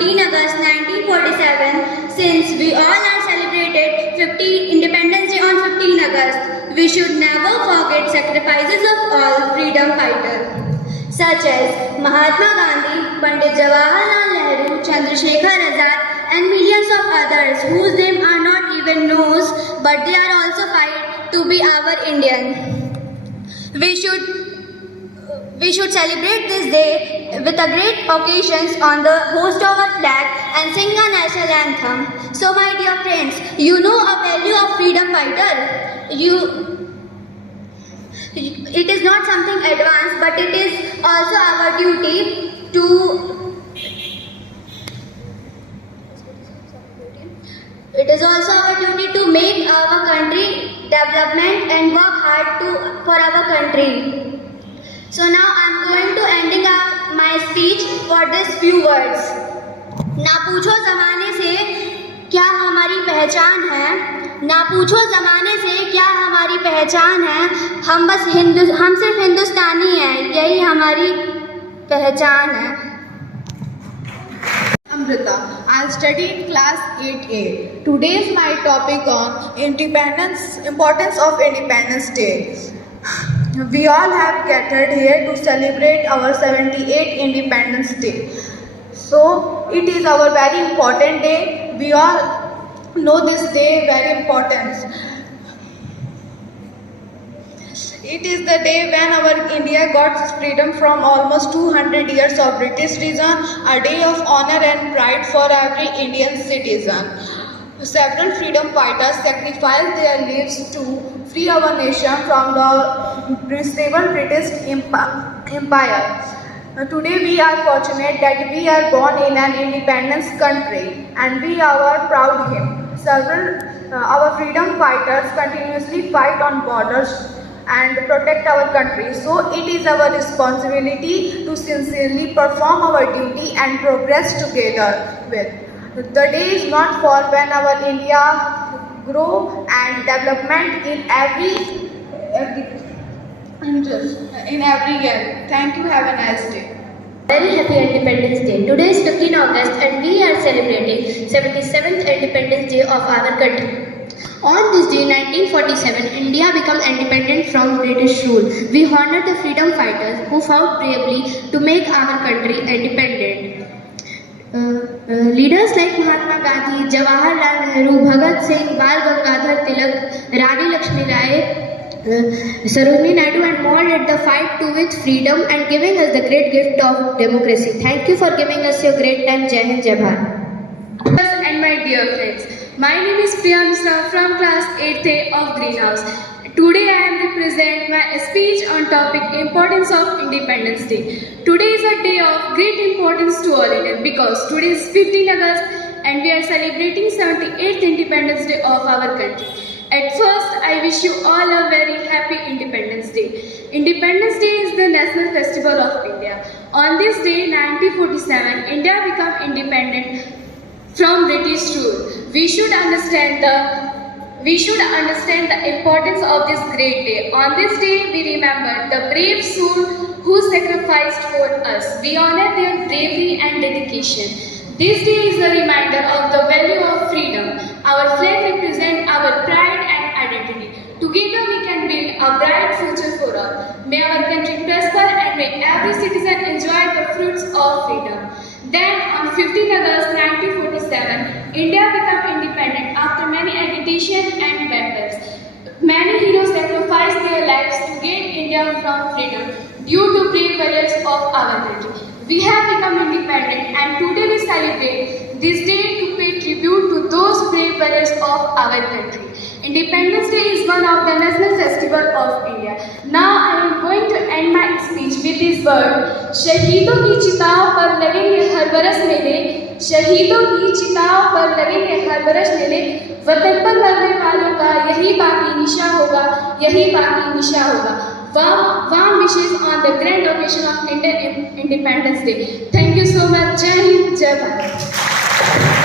15 August 1947, since we all are celebrated Independence Day on 15 August, we should never forget sacrifices of all freedom fighters, such as Mahatma Gandhi, Pandit Jawaharlal Nehru, Chandrasekhar Azad, and millions of others whose names are not even known, but they are also fight to be our Indian. We should celebrate this day with a great occasions on the hoist of our flag and sing a national anthem. So my dear friends, you know a value of freedom fighter. It is not something advanced, but it is also our duty to make our country development and work hard for our country. So now I am going to ending up my speech for these few words. ना पूछो ज़माने से क्या हमारी पहचान है, ना पूछो ज़माने से क्या हमारी पहचान है, हम सिर्फ हिंदुस्तानी हैं, यही हमारी पहचान है. Amrita. I study in class 8A. Today is my topic on importance of Independence Day. We all have gathered here to celebrate our 78th Independence Day. So it is our very important day. We all know this day very important. It is the day when our India got freedom from almost 200 years of British regime, a day of honor and pride for every Indian citizen. Several freedom fighters sacrificed their lives to free our nation from the enslaved British Empire. Today we are fortunate that we are born in an independent country and we are proud of him. Our freedom fighters continuously fight on borders and protect our country. So it is our responsibility to sincerely perform our duty and progress together with. The day is not for when our India grow and development in every year. Thank you. Have a nice day. Very happy Independence Day. Today is 15 August and we are celebrating 77th Independence Day of our country. On this day, 1947, India became independent from British rule. We honor the freedom fighters who fought bravely to make our country independent. Leaders like Mahatma Gandhi, Jawaharlal Nehru, Bhagat Singh, Bal Gangadhar Tilak, Rani Lakshmi Bai, Sarojini Naidu and more led the fight to with freedom and giving us the great gift of democracy. Thank you for giving us your great time. Jai Hind, Jai Bharat. And my dear friends, my name is Priya Misra from class 8th of Greenhouse. Today I am represent my speech on topic importance of Independence Day. Today is a day of great importance to all Indians because today is 15 August and we are celebrating 78th Independence Day of our country. At first, I wish you all a very happy Independence Day. Independence Day is the national festival of India. On this day, 1947, India became independent from British rule. We should understand the importance of this great day. On this day, we remember the brave soul who sacrificed for us. We honor their bravery and dedication. This day is a reminder of the value of freedom. Our flag represents our pride and identity. Together we can build a bright future for all. May our country prosper and may every citizen enjoy the fruits of freedom. Then on 15 August 1947, India became independent after many agitation and battles. Many heroes sacrificed their lives to gain India from freedom due to brave warriors of our country. We have become independent and today we celebrate this day to pay tribute to those brave warriors of our country. Independence Day is one of the national festivals of India. Now I am going to end my speech with this word. शहीदों की चिताओं पर लगेंगे हर बरस मेले, शहीदों की चिताओं पर लगेंगे हर बरस मेले, वतन पर मरने वालों का यही बाकी निशा होगा, यही बाकी निशा होगा. Warm wishes on the grand occasion of Indian Independence Day. Thank you so much. Jai Hind, Jai Bharat.